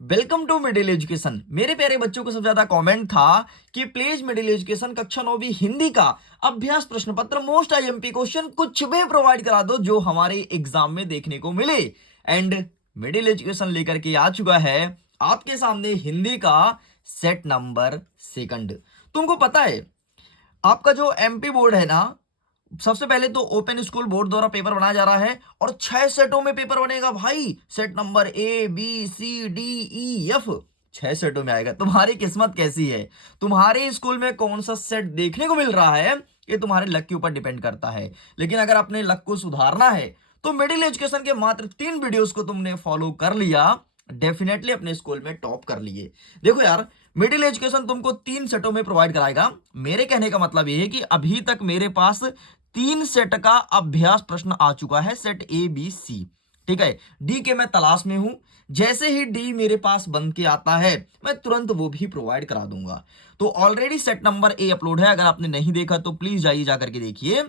Welcome to middle education. मेरे प्यारे बच्चों को सबसे ज्यादा कमेंट था कि प्लीज मिडिल एजुकेशन कक्षा 9वीं हिंदी का अभ्यास प्रश्न पत्र मोस्ट आईएमपी क्वेश्चन कुछ भी प्रोवाइड करा दो जो हमारे एग्जाम में देखने को मिले। एंड मिडिल एजुकेशन लेकर के आ चुका है आपके सामने हिंदी का सेट नंबर सेकंड। तुमको पता है आपका जो एमपी बोर्ड है ना, सबसे पहले तो ओपन स्कूल बोर्ड द्वारा पेपर बनाया जा रहा है और 6 सेटों में पेपर बनेगा भाई। Set number A B C D E F 6 सेटों में आएगा। तुम्हारी किस्मत कैसी है, तुम्हारे स्कूल में कौन सा सेट देखने को मिल रहा है, ये तुम्हारे लक के ऊपर डिपेंड करता है। लेकिन अगर अपने लक को सुधारना है तो मिडिल एजुकेशन के मात्र 3 वीडियोस को तुमने फॉलो कर लिया, डेफिनेटली अपने स्कूल में टॉप कर लिए। देखो यार, मिडिल एजुकेशन तुमको 3 सेटों में प्रोवाइड कराएगा। मेरे कहने का मतलब ये है कि अभी तक मेरे पास 3 सेट का अभ्यास प्रश्न आ चुका है, सेट A B C। ठीक है, डी के मैं तलाश में हूं। जैसे ही डी मेरे पास बन के आता है मैं तुरंत वो भी प्रोवाइड करा दूंगा। तो already set number A upload है, अगर आपने नहीं देखा तो प्लीज जाइए जाकर के देखिए।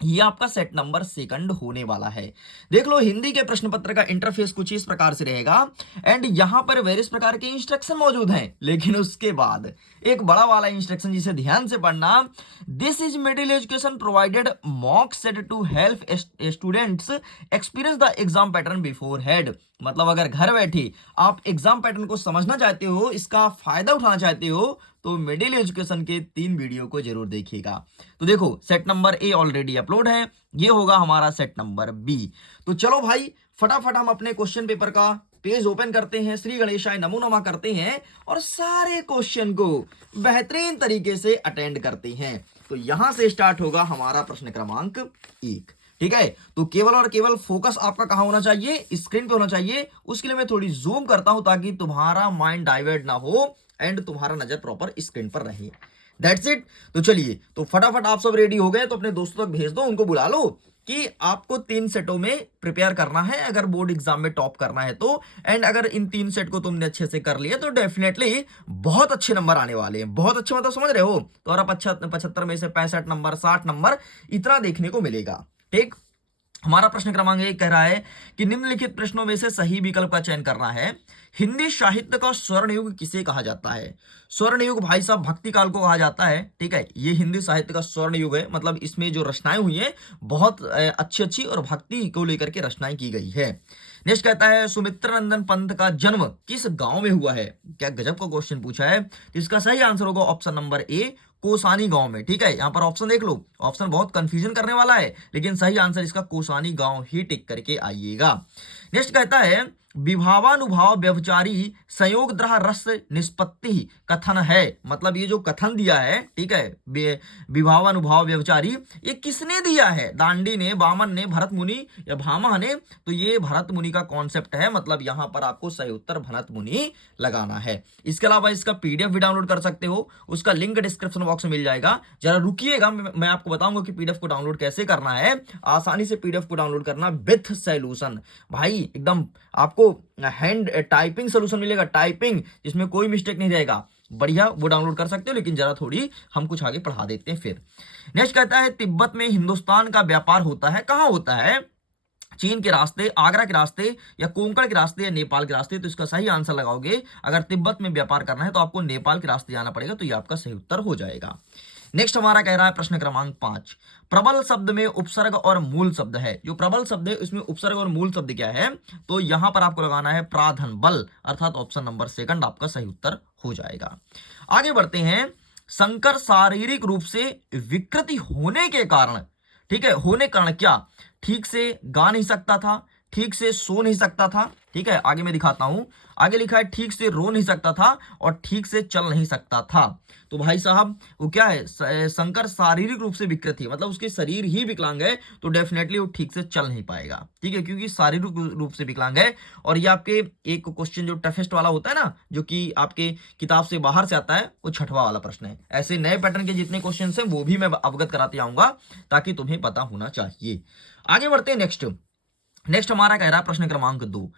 ये आपका सेट नंबर सेकंड होने वाला है। देख लो, हिंदी के प्रश्न पत्र का इंटरफेस कुछ इस प्रकार से रहेगा एंड यहां पर वेरियस प्रकार के इंस्ट्रक्शन मौजूद हैं। लेकिन उसके बाद एक बड़ा वाला इंस्ट्रक्शन जिसे ध्यान से पढ़ना, this is middle education provided mock set to help students experience the exam pattern beforehand. मतलब अगर घर बैठे आप एग्जाम पैटर्न को समझना चाहते हो, इसका फायदा उठाना चाहते हो, तो मिडिल एजुकेशन के 3 वीडियो को जरूर देखिएगा। तो देखो, set number A already upload है, ये होगा हमारा सेट नंबर B। तो चलो भाई, फटाफट हम अपने क्वेश्चन पेपर का पेज ओपन करते हैं, श्री गणेशाय नमो नमः करते हैं और सारे क्वेश्चन को बेहतरीन तरीके से अटेंड करते हैं। तो यहां से स्टार्ट होगा हमारा प्रश्न क्रमांक 1। ठीक है, तो केवल और केवल फोकस आपका कहां होना चाहिए, स्क्रीन पे होना चाहिए। उसके लिए मैं थोड़ी जूम करता हूं ताकि तुम्हारा माइंड डाइवर्ट ना हो एंड तुम्हारा नजर प्रॉपर स्क्रीन पर रहे। That's it. तो चलिए, तो फटाफट आप सब रेडी हो गए तो अपने दोस्तों तक भेज दो, उनको बुला लो कि आपको 3 सेटों में प्रिपेयर करना है अगर बोर्ड एग्जाम में टॉप करना है तो। एंड अगर इन 3 सेट को तुमने अच्छे से कर लिया तो डेफिनेटली बहुत अच्छे नंबर आने वाले हैं। बहुत अच्छे मतलब समझ रहे हो, तो और 75 में से 65 नंबर, 60 नंबर, इतना देखने को मिलेगा। ठीक, हमारा प्रश्न क्रमांक 1 कह रहा है कि निम्नलिखित प्रश्नों में से सही विकल्प का चयन करना है। हिंदी साहित्य का स्वर्ण युग किसे कहा जाता है? स्वर्ण युग भाई साहब भक्ति काल को कहा जाता है। ठीक है, ये हिंदी साहित्य का स्वर्ण युग है, मतलब इसमें जो रचनाएं हुई हैं बहुत अच्छी अच्छी और भक्ति को लेकर के रचनाएं की गई है। नेक्स्ट कहता है सुमित्रानंदन पंत का जन्म किस गांव में हुआ है? क्या गजब का क्वेश्चन पूछा है। तो इसका सही आंसर होगा ऑप्शन नंबर A, कोसानी गांव में। ठीक है, यहां पर ऑप्शन देख लो, ऑप्शन बहुत कंफ्यूजन करने वाला है, लेकिन सही आंसर इसका कोसानी गांव ही टिक करके आइएगा। नेक्स्ट कहता है विभावानुभाव व्यभिचारी संयोगद्रह रस निष्पत्ति कथन है। मतलब ये जो कथन दिया है, ठीक है, विभावानुभाव व्यभिचारी, ये किसने दिया है? दांडी ने, वामन ने, भरत मुनि या भामह ने? तो ये भरत मुनि का कॉन्सेप्ट है, मतलब यहां पर आपको सही उत्तर भरत मुनि लगाना है। इसके अलावा इसका पीडीएफ भी डाउनलोड कर सकते हो, उसका लिंक डिस्क्रिप्शन बॉक्स में मिल जाएगा। जरा रुकिएगा, मैं आपको बताऊंगा कि पीडीएफ को डाउनलोड कैसे करना है। आसानी से पीडीएफ को डाउनलोड करना विथ सॉल्यूशन भाई, एकदम आपको हैंड टाइपिंग सोल्यूशन मिलेगा, टाइपिंग जिसमें कोई मिस्टेक नहीं रहेगा। बढ़िया, वो डाउनलोड कर सकते हो। लेकिन जरा थोड़ी हम कुछ आगे पढ़ा देते हैं फिर। नेक्स्ट कहता है तिब्बत में हिंदुस्तान का व्यापार होता है, कहां होता है? चीन के रास्ते, आगरा के रास्ते या कोंकण के रास्ते या नेपाल के रास्ते? तो इसका सही आंसर लगाओगे, अगर तिब्बत में व्यापार करना है तो आपको नेपाल के रास्ते जाना पड़ेगा, तो ये आपका सही उत्तर हो जाएगा। नेक्स्ट हमारा कह रहा है प्रश्न क्रमांक 5, प्रबल शब्द में उपसर्ग और मूल शब्द है। जो प्रबल शब्द है उसमें उपसर्ग और मूल शब्द क्या है? तो यहां पर आपको लगाना है प्राधन बल, अर्थात ऑप्शन नंबर सेकंड आपका सही उत्तर हो जाएगा। आगे बढ़ते हैं। शंकर शारीरिक रूप से विकृति होने के कारण, ठीक है, होने कारण क्या? ठीक से गा नहीं सकता था, ठीक से सो नहीं सकता था। ठीक है, आगे मैं दिखाता हूं। आगे लिखा है ठीक से रो नहीं सकता था और ठीक से चल नहीं सकता था। तो भाई साहब वो क्या है? शंकर शारीरिक रूप से विकृत है, मतलब उसके शरीर ही विकलांग है, तो डेफिनेटली वो ठीक से चल नहीं पाएगा। ठीक है, क्योंकि शारीरिक रूप से विकलांग है। और ये आपके एक क्वेश्चन जो टफेस्ट वाला होता है ना, जो कि आपके किताब से बाहर से आता है, वो 6वां वाला प्रश्न है। ऐसे नए पैटर्न के जितने क्वेश्चन हैं वो भी मैं अवगत कराते आऊंगा, ताकि तुम्हें पता होना चाहिए। आगे बढ़ते हैं। नेक्स्ट हमारा कह रहा है प्रश्न क्रमांक 2,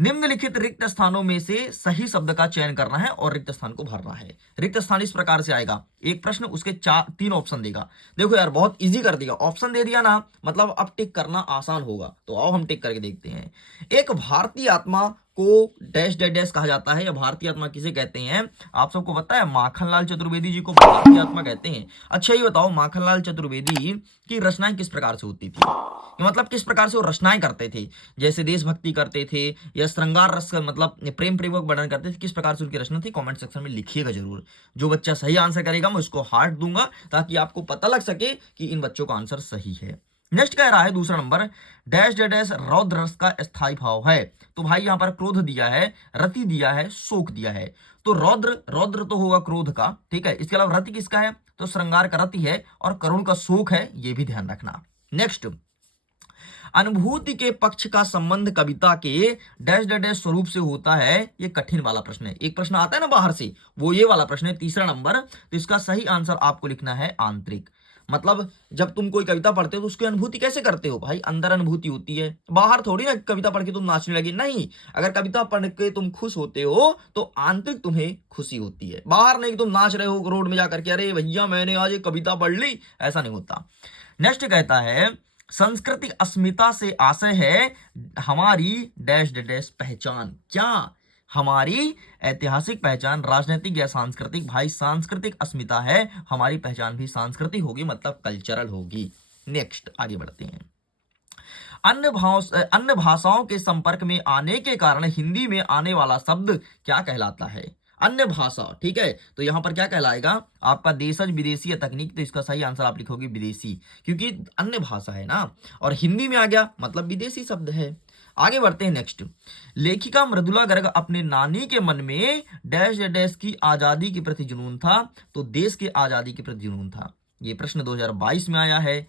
निम्नलिखित रिक्त स्थानों में से सही शब्द का चयन करना है और रिक्त स्थान को भरना है। रिक्त स्थान इस प्रकार से आएगा, एक प्रश्न उसके 3 ऑप्शन देगा। देखो यार, बहुत इजी कर दिया, ऑप्शन दे दिया ना, मतलब अब टिक करना आसान होगा। तो आओ हम टिक करके देखते हैं। एक भारतीय आत्मा को डैश डैश डैश कहा जाता है या भारतीय आत्मा किसे कहते हैं? आप सबको पता है माखनलाल चतुर्वेदी जी को भारतीय आत्मा कहते हैं। अच्छा ये बताओ माखनलाल चतुर्वेदी की रचनाएं किस प्रकार से होती थी, कि मतलब किस प्रकार से वो रचनाएं करते थे? जैसे देशभक्ति करते थे या श्रृंगार रस का मतलब प्रेम प्रेमक वर्णन करते थे, किस प्रकार से उनकी रचना थी? कमेंट सेक्शन में लिखिएगा जरूर। जो बच्चा सही आंसर करेगा मैं उसको हार्ट दूंगा ताकि आपको पता लग सके कि इन बच्चों का आंसर सही है। नेक्स्ट कह रहा है दूसरा नंबर, डैश डैश डैश रौद्र रस का स्थायी भाव है। तो भाई यहाँ पर क्रोध दिया है, रति दिया है, शोक दिया है। तो रौद्र रौद्र तो होगा क्रोध का, ठीक है। इसके अलावा रति किसका है? तो श्रृंगार का रति है और करुण का शोक है, ये भी ध्यान रखना। नेक्स्ट, अनुभूति के पक्ष का संबंध कविता के डैश डैश डैश स्वरूप से होता है। ये कठिन वाला प्रश्न है, एक प्रश्न आता है ना बाहर से, वो ये वाला प्रश्न है, तीसरा नंबर। तो इसका सही आंसर आपको लिखना है आंतरिक। मतलब जब तुम कोई कविता पढ़ते हो तो उसकी अनुभूति कैसे करते हो? भाई अंदर अनुभूति होती है, बाहर थोड़ी ना कविता पढ़ के तुम नाचने लगे, नहीं। अगर कविता पढ़ के तुम खुश होते हो तो आंतरिक तुम्हें खुशी होती है, बाहर नहीं तुम नाच रहे हो रोड में जाकर के, अरे भैया मैंने आज एक कविता पढ़ ली, ऐसा नहीं होता। नेक्स्ट कहता है संस्कृति अस्मिता से आशय है हमारी डैश डैश पहचान। क्या? हमारी ऐतिहासिक पहचान, राजनीतिक या सांस्कृतिक? भाई सांस्कृतिक अस्मिता है, हमारी पहचान भी सांस्कृतिक होगी, मतलब कल्चरल होगी। नेक्स्ट आगे बढ़ते हैं। अन्य भाषाओं के संपर्क में आने के कारण हिंदी में आने वाला शब्द क्या कहलाता है? अन्य भाषा, ठीक है। तो यहां पर क्या कहलाएगा आपका? देशज, विदेशी या तकनीक। तो इसका सही आंसर आप लिखोगे विदेशी, क्योंकि अन्य भाषा है ना, और हिंदी में आ गया मतलब विदेशी शब्द है। आगे बढ़ते हैं। नेक्स्ट, लेखिका मृदुला गर्ग अपने नानी के मन में डैश डैश की आजादी के प्रति जुनून था। तो देश के आजादी के प्रति जुनून था। ये प्रश्न 2022 में आया है,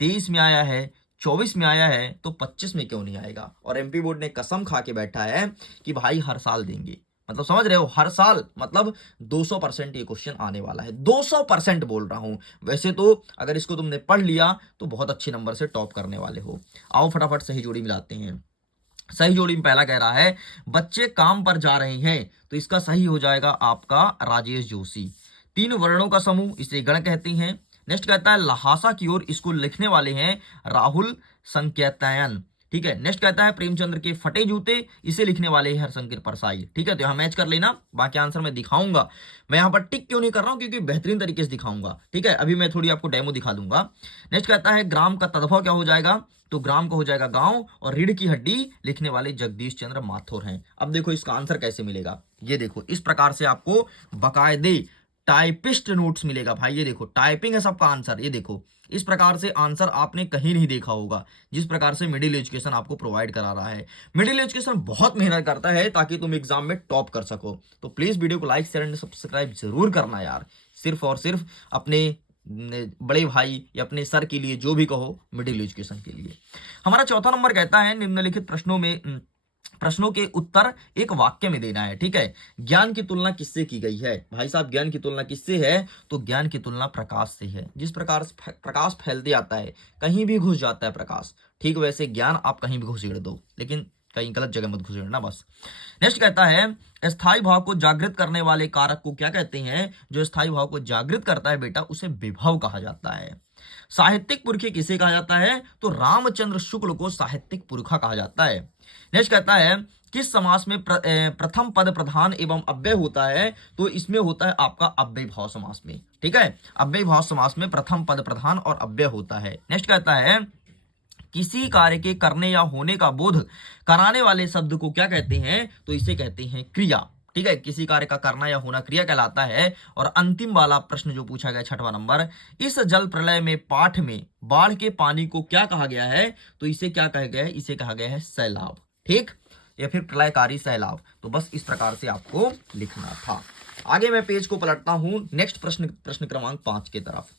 23 में आया है, 24 में आया है, तो 25 में क्यों नहीं आएगा? और एमपी बोर्ड ने कसम खा के बैठा है कि भाई हर साल देंगे, मतलब समझ रहे हो, हर साल मतलब 200% ये क्वेश्चन आने वाला है। 200% बोल रहा हूं। वैसे तो अगर इसको तुमने पढ़ लिया तो बहुत अच्छे नंबर से टॉप करने वाले हो। आओ फटाफट सही जोड़ी मिलाते हैं। सही जोड़ी में पहला कह रहा है बच्चे काम पर जा रहे हैं। तो इसका सही हो जाएगा आपका राजेश जोशी। 3 वर्णों का समूह, इसे गण कहते हैं। नेक्स्ट कहता है लहासा की ओर इसको लिखने वाले हैं राहुल संकेतयन, ठीक है। नेक्स्ट कहता है प्रेमचंद्र के फटे जूते, इसे लिखने वाले हैं हरशंकर परसाई, ठीक है। तो यहाँ मैच कर लेना, बाकी आंसर मैं दिखाऊंगा। मैं यहाँ पर टिक क्यों नहीं कर रहा हूँ? क्योंकि बेहतरीन तरीके से दिखाऊंगा, ठीक है। अभी मैं थोड़ी आपको डेमो दिखा दूंगा। नेक्स्ट कहता है ग्राम का तदभव क्या हो जाएगा? तो ग्राम का हो जाएगा गांव, और रीढ़ की हड्डी लिखने वाले जगदीश चंद्र माथुर हैं। अब देखो इसका आंसर कैसे मिलेगा, ये देखो इस प्रकार से आपको बकायदे टाइपिस्ट नोट्स मिलेगा भाई। ये देखो टाइपिंग है सबका आंसर, ये देखो इस प्रकार से आंसर आपने कहीं नहीं देखा होगा, जिस प्रकार से मिडिल एजुकेशन आपको प्रोवाइड करा रहा है। मिडिल एजुकेशन बहुत मेहनत करता है ताकि तुम एग्जाम में टॉप कर सको। तो प्लीज वीडियो को लाइक शेयर एंड सब्सक्राइब जरूर करना यार, सिर्फ और सिर्फ अपने बड़े भाई या अपने सर के लिए, जो भी कहो, मिडिल एजुकेशन के लिए। हमारा चौथा नंबर कहता है निम्नलिखित प्रश्नों के उत्तर एक वाक्य में देना है, ठीक है। ज्ञान की तुलना किससे की गई है? भाई साहब ज्ञान की तुलना किससे है? तो ज्ञान की तुलना प्रकाश से है। जिस प्रकार से प्रकाश फैलते आता है, कहीं भी घुस जाता है प्रकाश, ठीक वैसे ज्ञान आप कहीं भी घुसेड़ दो, लेकिन कहीं गलत जगह मत घुसेड़ना बस। नेक्स्ट कहता है स्थायी भाव को जागृत करने वाले कारक को क्या कहते हैं? जो स्थायी भाव को जागृत करता है बेटा, उसे विभव कहा जाता है। साहित्यिक पुरखे किसे कहा जाता है? तो रामचंद्र शुक्ल को साहित्यिक पुरखा कहा जाता है। नेक्स्ट कहता है किस समास में प्रथम पद प्रधान एवं अव्यय होता है? तो इसमें होता है आपका अव्यय भाव समास में, ठीक है। अव्यय भाव समास में प्रथम पद प्रधान और अव्यय होता है। नेक्स्ट कहता है किसी कार्य के करने या होने का बोध कराने वाले शब्द को क्या कहते हैं? तो इसे कहते हैं क्रिया, ठीक है। किसी कार्य का करना या होना क्रिया कहलाता है। और अंतिम वाला प्रश्न जो पूछा गया 6वां नंबर, इस जल प्रलय में पाठ में बाढ़ के पानी को क्या कहा गया है? तो इसे क्या कहा गया है? इसे कहा गया है सैलाब, ठीक, या फिर प्रलयकारी सैलाब। तो बस इस प्रकार से आपको लिखना था। आगे मैं पेज को पलटता हूं नेक्स्ट प्रश्न क्रमांक 5 की तरफ।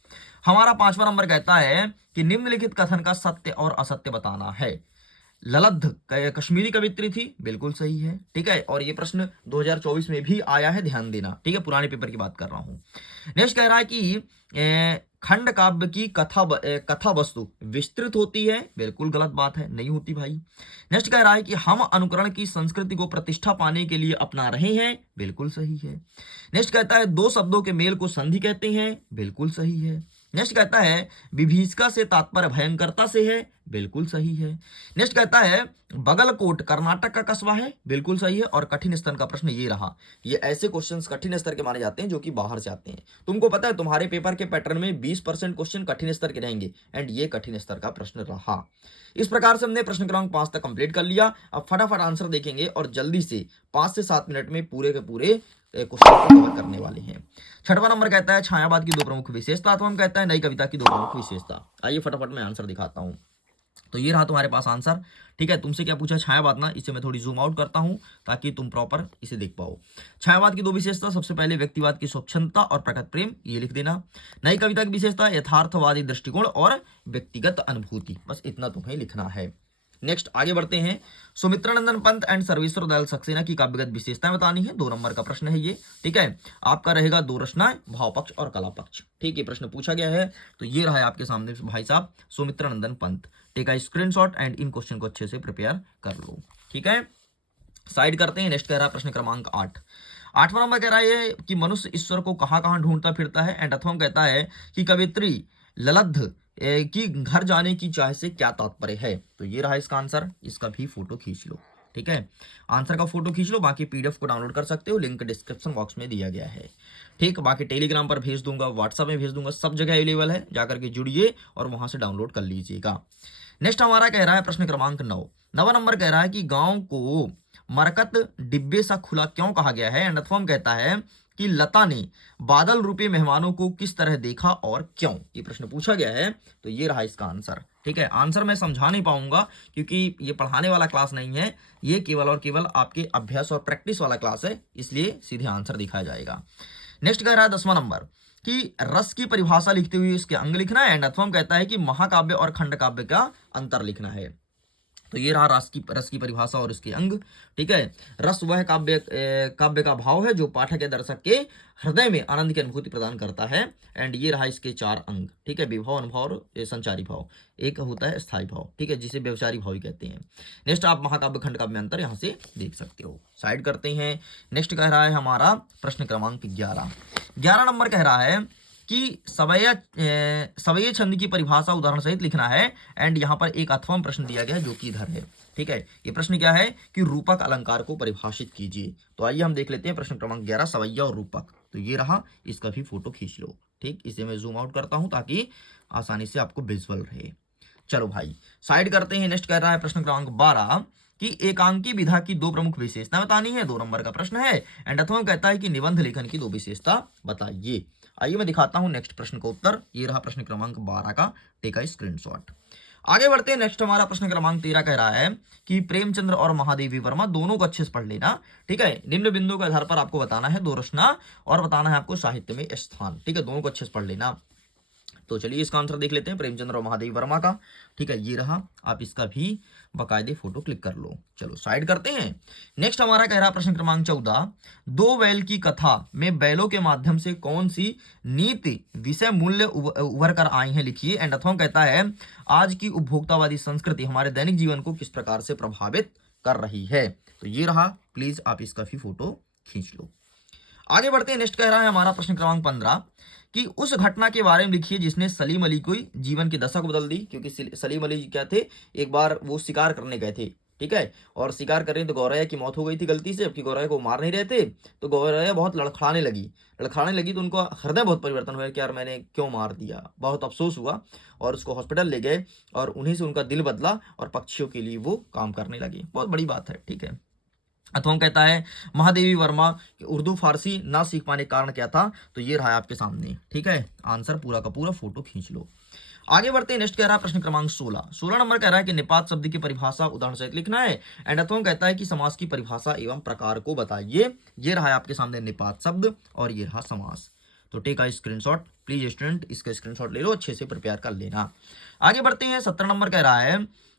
हमारा 5वां नंबर कहता है कि निम्नलिखित कथन का सत्य और असत्य बताना है। ललद्ध कश्मीरी कवित्री थी, बिल्कुल सही है, ठीक है। और ये प्रश्न 2024 में भी आया है, ध्यान देना, ठीक है। पुराने पेपर की बात कर रहा हूं। नेक्स्ट कह रहा है कि खंड काव्य की कथा वस्तु विस्तृत होती है, बिल्कुल गलत बात है, नहीं होती भाई। नेक्स्ट कह रहा है कि हम अनुकरण की संस्कृति को प्रतिष्ठा पाने के लिए अपना रहे हैं, बिल्कुल सही है। नेक्स्ट कहता है 2 शब्दों के मेल को संधि कहते हैं, बिल्कुल सही है। नेक्स्ट कहता है विभीषका से तात्पर्य भयंकरता से है, बिल्कुल सही है। नेक्स्ट कहता है बगलकोट कर्नाटक का कस्बा है, बिल्कुल सही है। और कठिन स्तर का प्रश्न ये रहा, ये ऐसे क्वेश्चंस कठिन स्तर के माने जाते हैं जो कि बाहर से आते हैं। तुमको पता है तुम्हारे पेपर के पैटर्न में 20% क्वेश्चन कठिन स्तर के रहेंगे, एंड ये कठिन स्तर का प्रश्न रहा। इस प्रकार से हमने प्रश्न क्रमांक 5 तक कंप्लीट कर लिया। अब फटाफट आंसर देखेंगे और जल्दी से 5 से 7 मिनट में पूरे के पूरे क्वेश्चन को कवर करने वाले हैं। छठवां नंबर कहता है छायावाद की दो प्रमुख विशेषता, अथवा हम कहता है नई कविता की दो प्रमुख विशेषता। आइए फटाफट मैं आंसर दिखाता हूं। तो ये रहा तुम्हारे पास आंसर, ठीक है। तुमसे क्या पूछा, छायावाद ना, इसे मैं थोड़ी जूम आउट करता हूं ताकि तुम प्रॉपर इसे देख पाओ। छायावाद की दो विशेषता, सबसे पहले व्यक्तिवाद की स्वच्छंदता और प्रकट प्रेम, ये लिख देना। नई कविता की विशेषता यथार्थवादी दृष्टिकोण और व्यक्तिगत अनुभूति, बस इतना तुम्हें लिखना है। नेक्स्ट आगे बढ़ते हैं। सुमित्रानंदन पंत एंड सर्वेश्वर दयाल सक्सेना की काव्यगत विशेषताएं बतानी है, 2 नंबर का प्रश्न है ये, ठीक है। आपका रहेगा 2 रचनाएं, भाव पक्ष और कला पक्ष, ठीक है। प्रश्न पूछा गया है, तो ये रहा है आपके सामने भाई साहब Sumitranandan Pant. Take a screenshot and इन क्वेश्चन को अच्छे से प्रिपेयर कर लो, ठीक है। साइड करते हैं। नेक्स्ट कह रहा है प्रश्न क्रमांक 8। 8वां नंबर कह रहा है कि मनुष्य ईश्वर को कहां कहां ढूंढता फिरता है, एंड अथवा कहता है कि कवित्री ललब्ध की घर जाने की चाह से क्या तात्पर्य है। तो ये रहा इसका आंसर, इसका भी फोटो खींच लो, ठीक है। आंसर का फोटो खींच लो, बाकी पीडीएफ को डाउनलोड कर सकते हो, लिंक डिस्क्रिप्शन बॉक्स में दिया गया है, ठीक। बाकी टेलीग्राम पर भेज दूंगा, व्हाट्सएप में भेज दूंगा, सब जगह अवेलेबल है, जाकर के जुड़िए और वहां से डाउनलोड कर लीजिएगा। नेक्स्ट हमारा कह रहा है प्रश्न क्रमांक 9। 9वां नंबर कह रहा है कि गांव को मरकत डिब्बे सा खुला क्यों कहा गया है, एंड अथवा कहता है कि लता ने बादल रूपी मेहमानों को किस तरह देखा और क्यों, ये प्रश्न पूछा गया है। तो ये रहा इसका आंसर, ठीक है। आंसर मैं समझा नहीं पाऊंगा क्योंकि ये पढ़ाने वाला क्लास नहीं है, ये केवल और केवल आपके अभ्यास और प्रैक्टिस वाला क्लास है, इसलिए सीधे आंसर दिखाया जाएगा। नेक्स्ट कह रहा है 10वां नंबर कि रस की परिभाषा लिखते हुए इसके अंग लिखना है, एंड अथवा कहता है कि महाकाव्य और खंड काव्य का अंतर लिखना है। तो ये रहा रस की परिभाषा और इसके अंग, ठीक है। रस वह काव्य का भाव है जो पाठक या दर्शक के हृदय में आनंद की अनुभूति प्रदान करता है, एंड ये रहा इसके 4 अंग, ठीक है। विभव, अनुभव और संचारी भाव। एक होता है स्थायी भाव, ठीक है, जिसे व्यवचारी भाव ही कहते हैं। नेक्स्ट आप महाकाव्य खंड काव्य में अंतर यहाँ से देख सकते हो। साइड करते हैं। नेक्स्ट कह रहा है हमारा प्रश्न क्रमांक 11। 11 नंबर कह रहा है कि सवये छंद की परिभाषा उदाहरण सहित लिखना है, एंड यहाँ पर एक अथवा प्रश्न दिया गया है जो कि इधर है, ठीक है। ये प्रश्न क्या है कि रूपक अलंकार को परिभाषित कीजिए। तो आइए हम देख लेते हैं प्रश्न क्रमांक 11 सवैया और रूपक। तो ये रहा, इसका भी फोटो खींच लो, ठीक। इसे मैं जूम आउट करता हूं ताकि आसानी से आपको विजुअल रहे। चलो भाई साइड करते हैं। नेक्स्ट कह रहा है प्रश्न क्रमांक 12 कि एकांकी विधा की 2 प्रमुख विशेषता बतानी है, 2 नंबर का प्रश्न है, एंड अथवा कहता है कि निबंध लेखन की 2 विशेषता बताइए। आइए मैं दिखाता हूं नेक्स्ट प्रश्न का उत्तर, ये रहा प्रश्न क्रमांक 12 का, टेक अ स्क्रीनशॉट। आगे बढ़ते हैं। नेक्स्ट हमारा प्रश्न क्रमांक 13 कह रहा है कि प्रेमचंद्र और महादेवी वर्मा दोनों को अच्छे से पढ़ लेना, ठीक है। निम्न बिंदु के आधार पर आपको बताना है 2 रचना और बताना है आपको साहित्य में स्थान, ठीक है। दोनों को अच्छे से पढ़ लेना। तो चलिए इसका आंसर देख लेते हैं प्रेमचंद्र और महादेवी वर्मा का, ठीक है। ये रहा, आप इसका भी बाकायदे फोटो क्लिक कर लो। चलो साइड करते हैं। नेक्स्ट हमारा कह रहा प्रश्न क्रमांक 14 2 बैल की कथा में बैलों के माध्यम से कौन सी नीति विषय मूल्य उभर कर आई है, लिखिए। एंड अथवा कहता है आज की उपभोक्तावादी संस्कृति हमारे दैनिक जीवन को किस प्रकार से प्रभावित कर रही है। तो ये रहा, प्लीज आप इसका भी फोटो खींच लो। आगे बढ़ते हैं। नेक्स्ट कह रहा है हमारा प्रश्न क्रमांक 15 कि उस घटना के बारे में लिखिए जिसने सलीम अली को जीवन की दशा को बदल दी। क्योंकि सलीम अली क्या थे, एक बार वो शिकार करने गए थे, ठीक है, और शिकार कर रहे तो गौरैया की मौत हो गई थी गलती से, जबकि गौरैया को मार नहीं रहे थे। तो गौरैया बहुत लड़खड़ाने लगी तो उनको हृदय बहुत परिवर्तन हुआ कि यार मैंने क्यों मार दिया, बहुत अफसोस हुआ, और उसको हॉस्पिटल ले गए और उन्हीं से उनका दिल बदला और पक्षियों के लिए वो काम करने लगे। बहुत बड़ी बात है, ठीक है। अथवा कहता है महादेवी वर्मा उर्दू फारसी ना सीख पाने का कारण क्या था। तो ये रहा आपके सामने, ठीक है। आंसर पूरा का पूरा फोटो खींच लो। आगे बढ़ते हैं। नेक्स्ट कह रहा है प्रश्न क्रमांक 16 नंबर कह रहा है कि निपात शब्द की परिभाषा उदाहरण सहित लिखना है, एंड अथवा कहता है कि समास की परिभाषा एवं प्रकार को बताइए। ये रहा आपके सामने निपात शब्द और ये रहा समास। तो take a screenshot, please student इसका स्क्रीनशॉट ले लो, अच्छे से प्रिपेयर कर लेना। आगे बढ़ते हैं। 17 नंबर कह रहा है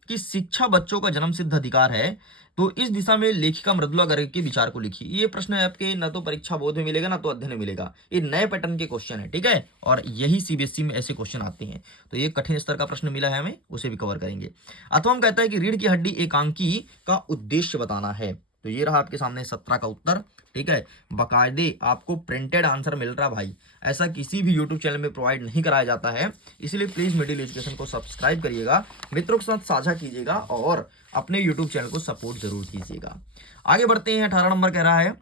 कि शिक्षा बच्चों का जन्म सिद्ध अधिकार है, तो इस दिशा में लेखिका मृदुला गर्ग के विचार को लिखिए। ये प्रश्न आपके न तो परीक्षा बोध में मिलेगा ना तो अध्ययन में मिलेगा, ये नए पैटर्न के क्वेश्चन है, ठीक है, और यही सीबीएसई में ऐसे क्वेश्चन आते हैं। तो ये कठिन स्तर का प्रश्न मिला है हमें, उसे भी कवर करेंगे। अथवा हम कहता है कि रीढ़ की हड्डी एकांकी का उद्देश्य बताना है। तो ये रहा आपके सामने 17 का उत्तर। ठीक है, बाकायदे आपको प्रिंटेड आंसर मिल रहा भाई, ऐसा किसी भी यूट्यूब चैनल में प्रोवाइड नहीं कराया जाता है। इसलिए प्लीज मिडिल एजुकेशन को सब्सक्राइब करिएगा, मित्रों के साथ साझा कीजिएगा और अपने यूट्यूब चैनल को सपोर्ट जरूर कीजिएगा। आगे बढ़ते हैं। 18 नंबर कह रहा है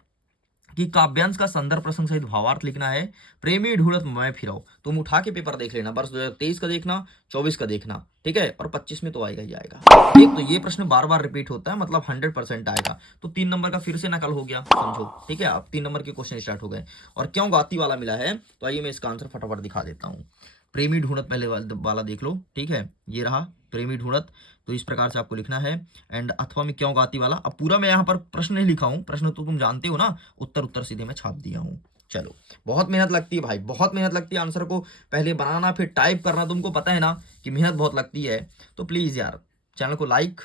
कि काव्यांश का संदर्भ प्रसंग सहित भावार्थ लिखना है। प्रेमी ढूंढत मैं फिराओ। तुम उठा के पेपर देख लेना, वर्ष 2023 का देखना, 24 का देखना, ठीक है, और 25 में तो आएगा ही आएगा। एक तो ये प्रश्न बार बार रिपीट होता है, मतलब 100% आएगा। तो 3 नंबर का फिर से नकल हो गया समझो। ठीक है, अब 3 नंबर के क्वेश्चन स्टार्ट हो गए। और क्यों गाती वाला मिला है, तो आइए मैं इसका आंसर फटाफट दिखा देता हूँ। प्रेमी ढूंढत पहले वाला देख लो। ठीक है, ये रहा प्रेमी ढूंढत, तो इस प्रकार से आपको लिखना है। एंड अथवा में क्यों गाती वाला, अब पूरा मैं यहाँ पर प्रश्न नहीं लिखा हूँ, प्रश्न तो तुम जानते हो ना, उत्तर सीधे मैं छाप दिया हूँ। चलो, बहुत मेहनत लगती है भाई, बहुत मेहनत लगती है आंसर को पहले बनाना फिर टाइप करना, तुमको पता है ना कि मेहनत बहुत लगती है। तो प्लीज यार चैनल को लाइक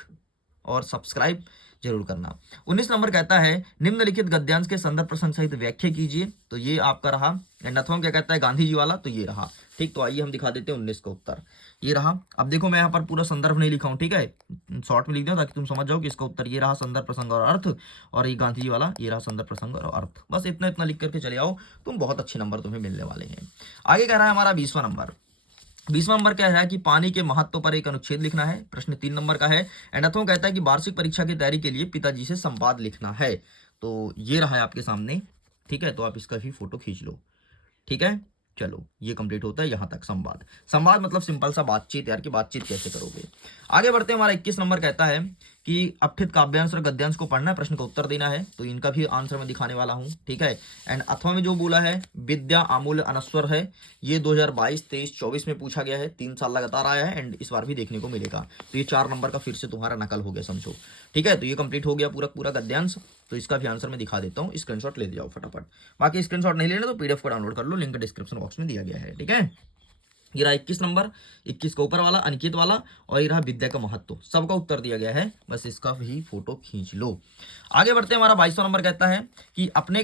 और सब्सक्राइब जरूर करना। 19 नंबर कहता है निम्नलिखित गद्यांश के संदर्भ प्रसंग सहित व्याख्या कीजिए। तो ये आपका रहा। एंड अथवा क्या कहता है, गांधी जी वाला, तो ये रहा। ठीक, तो आइए हम दिखा देते हैं 19 का उत्तर। ये रहा। अब देखो मैं यहाँ पर पूरा संदर्भ नहीं लिखा हूँ, ठीक है, शॉर्ट में लिख दिया ताकि तुम समझ जाओ कि इसका उत्तर ये रहा, संदर्भ प्रसंग और अर्थ। और ये गांधी जी वाला ये रहा, संदर्भ प्रसंग और अर्थ। बस इतना इतना लिख करके चले आओ, तुम बहुत अच्छे नंबर तुम्हें मिलने वाले हैं। आगे कह रहा है हमारा 20वां नंबर। 20वां नंबर क्या है कि पानी के महत्व पर एक अनुच्छेद लिखना है। प्रश्न 3 नंबर का है। एंड अथवा कहता है कि वार्षिक परीक्षा की तैयारी के लिए पिताजी से संवाद लिखना है। तो ये रहा है आपके सामने। ठीक है, तो आप इसका भी फोटो खींच लो। ठीक है, चलो ये कंप्लीट होता है यहां तक। संवाद, संवाद मतलब सिंपल सा बातचीत यार, कि बातचीत कैसे करोगे। आगे बढ़ते हैं। हमारा 21 नंबर कहता है कि अपठित काव्यांश और गद्यांश को पढ़ना है, प्रश्न का उत्तर देना है। तो इनका भी आंसर मैं दिखाने वाला हूं। ठीक है, एंड अथवा में जो बोला है विद्या अमूल्य अनस्वर है, ये 2022, 23, 24 में पूछा गया है, 3 साल लगातार आया है एंड इस बार भी देखने को मिलेगा। तो ये 4 नंबर का फिर से तुम्हारा नकल हो गया समझो। ठीक है, तो ये कंप्लीट हो गया पूरा पूरा गद्यांश। तो इसका भी आंसर मैं दिखा देता हूँ, स्क्रीनशॉट ले जाओ फटाफट। बाकी स्क्रीनशॉट नहीं लेना तो पीडीएफ को डाउनलोड कर लो, लिंक डिस्क्रिप्शन बॉक्स में दिया गया है। ठीक है, ये रहा 21 नंबर, 21 का ऊपर वाला अनिकेत वाला, और ये रहा विद्या का महत्व, सबका उत्तर दिया गया है, बस इसका भी फोटो खींच लो। आगे बढ़ते हैं। हमारा 22वां नंबर कहता है कि अपने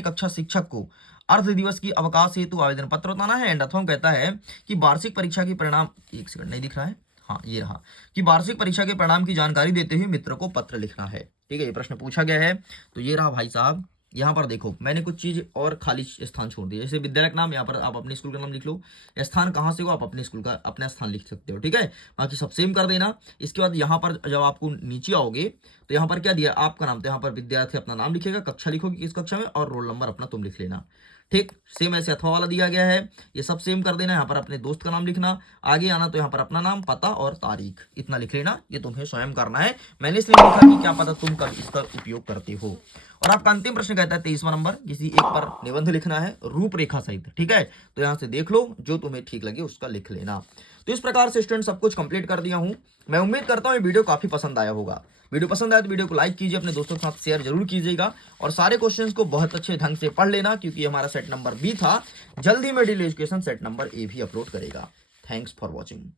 कक्षा शिक्षक को अर्ध दिवस की अवकाश हेतु आवेदन पत्र बताना है। एंड अथवा कहता है कि वार्षिक परीक्षा की परिणाम, एक सेकंड नहीं दिख रहा है, हाँ ये रहा, कि वार्षिक परीक्षा के परिणाम की जानकारी देते हुए मित्र को पत्र लिखना है। ठीक है, ये प्रश्न पूछा गया है। तो ये रहा भाई साहब, यहाँ पर देखो मैंने कुछ चीज और खाली स्थान छोड़ दिया, जैसे विद्यालय का नाम, यहाँ पर आप अपने स्कूल का नाम लिख लो, स्थान कहाँ से हो आप अपने स्कूल का अपना स्थान लिख सकते हो। ठीक है, बाकी सब सेम कर देना। इसके बाद यहाँ पर जब आपको नीचे आओगे तो यहाँ पर क्या दिया, आपका नाम, तो यहाँ पर विद्यार्थी अपना नाम लिखेगा, कक्षा लिखोगे किस कक्षा में, और रोल नंबर अपना तुम लिख लेना। ठीक, सेम ऐसे अथवा वाला दिया गया है, ये सब सेम कर देना। यहाँ पर अपने दोस्त का नाम लिखना, आगे आना तो यहाँ पर अपना नाम, पता और तारीख, इतना लिख लेना। ये तुम्हें स्वयं करना है, मैंने इसलिए लिखा कि क्या पता तुम कब इसका उपयोग करते हो। और आपका अंतिम प्रश्न कहता है 23वां नंबर, किसी एक पर निबंध लिखना है रूपरेखा सहित। ठीक है, तो यहाँ से देख लो, जो तुम्हें ठीक लगे उसका लिख लेना। तो इस प्रकार से स्टूडेंट सब कुछ कंप्लीट कर दिया हूं। मैं उम्मीद करता हूं ये वीडियो काफी पसंद आया होगा। वीडियो पसंद आया तो वीडियो को लाइक कीजिए, अपने दोस्तों के साथ शेयर जरूर कीजिएगा, और सारे क्वेश्चंस को बहुत अच्छे ढंग से पढ़ लेना, क्योंकि हमारा सेट नंबर बी था। जल्दी में daily education set number A भी अपलोड करेगा। Thanks for watching.